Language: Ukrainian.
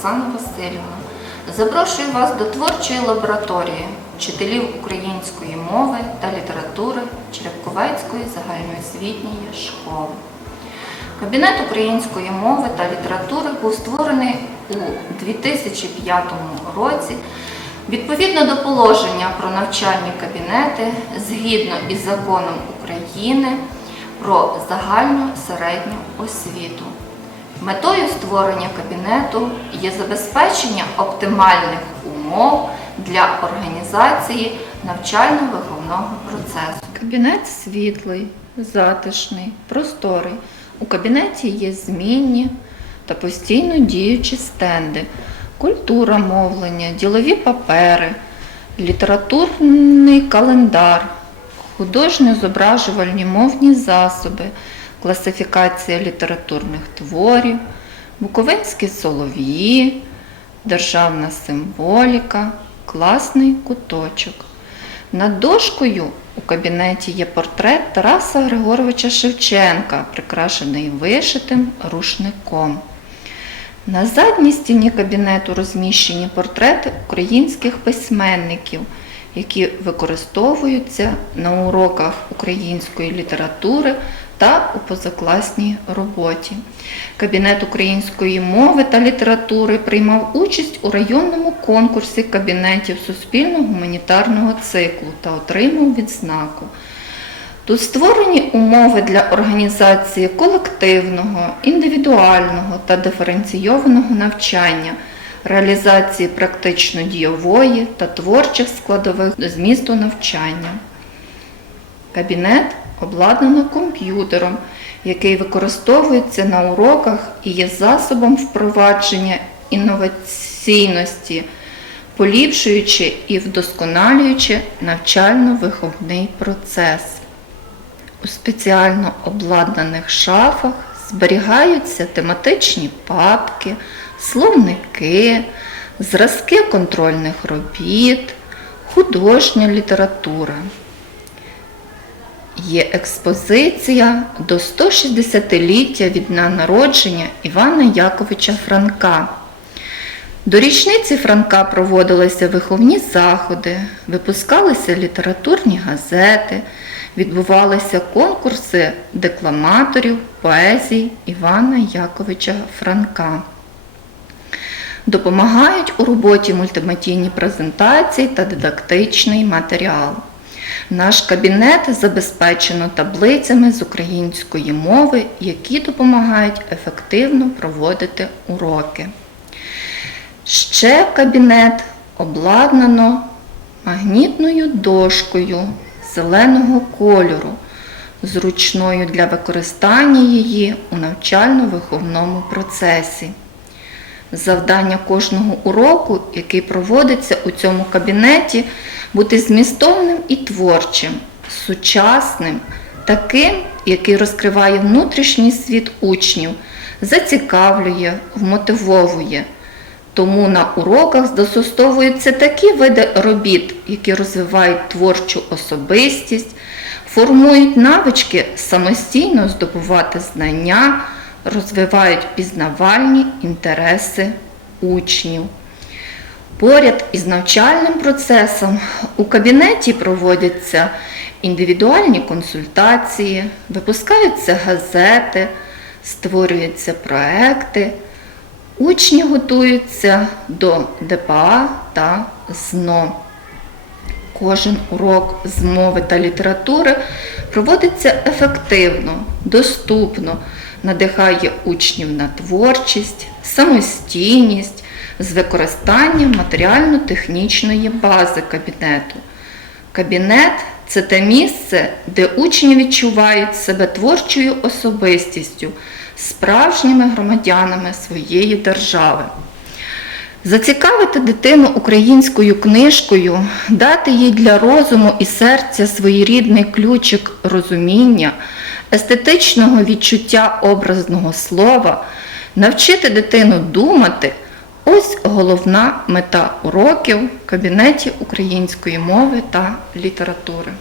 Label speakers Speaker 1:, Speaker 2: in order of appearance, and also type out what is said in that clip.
Speaker 1: Оксана Васильівна, запрошую вас до творчої лабораторії вчителів української мови та літератури Черепковецької загальноосвітньої школи. Кабінет української мови та літератури був створений у 2005 році відповідно до положення про навчальні кабінети згідно із законом України про загальну середню освіту. Метою створення кабінету є забезпечення оптимальних умов для організації навчально-виховного процесу. Кабінет світлий, затишний, просторий. У кабінеті є змінні та постійно діючі стенди, культура мовлення, ділові папери, літературний календар, художньо-зображувальні мовні засоби, класифікація літературних творів, буковинські солов'ї, державна символіка, класний куточок. Над дошкою у кабінеті є портрет Тараса Григоровича Шевченка, прикрашений вишитим рушником. На задній стіні кабінету розміщені портрети українських письменників, які використовуються на уроках української літератури та у позакласній роботі. Кабінет української мови та літератури приймав участь у районному конкурсі кабінетів суспільно-гуманітарного циклу та отримав відзнаку. Тут створені умови для організації колективного, індивідуального та диференційованого навчання, реалізації практично дійової та творчих складових до змісту навчання. Кабінет обладнано комп'ютером, який використовується на уроках і є засобом впровадження інноваційності, поліпшуючи і вдосконалюючи навчально-виховний процес. У спеціально обладнаних шафах зберігаються тематичні папки, словники, зразки контрольних робіт, художня література. Є експозиція до 160-ліття від дня народження Івана Яковича Франка. До річниці Франка проводилися виховні заходи, випускалися літературні газети, відбувалися конкурси декламаторів поезій Івана Яковича Франка. Допомагають у роботі мультимедійні презентації та дидактичний матеріал. Наш кабінет забезпечено таблицями з української мови, які допомагають ефективно проводити уроки. Ще кабінет обладнано магнітною дошкою зеленого кольору, зручною для використання її у навчально-виховному процесі. Завдання кожного уроку, який проводиться у цьому кабінеті, бути змістовним і творчим, сучасним, таким, який розкриває внутрішній світ учнів, зацікавлює, вмотивовує. Тому на уроках застосовуються такі види робіт, які розвивають творчу особистість, формують навички самостійно здобувати знання, розвивають пізнавальні інтереси учнів. Поряд із навчальним процесом у кабінеті проводяться індивідуальні консультації, випускаються газети, створюються проекти. Учні готуються до ДПА та ЗНО. Кожен урок з мови та літератури проводиться ефективно, доступно, надихає учнів на творчість, самостійність з використанням матеріально-технічної бази кабінету. Кабінет це те місце, де учні відчувають себе творчою особистістю, справжніми громадянами своєї держави. Зацікавити дитину українською книжкою, дати їй для розуму і серця своєрідний ключик розуміння, естетичного відчуття образного слова, навчити дитину думати ось головна мета уроків в кабінеті української мови та літератури.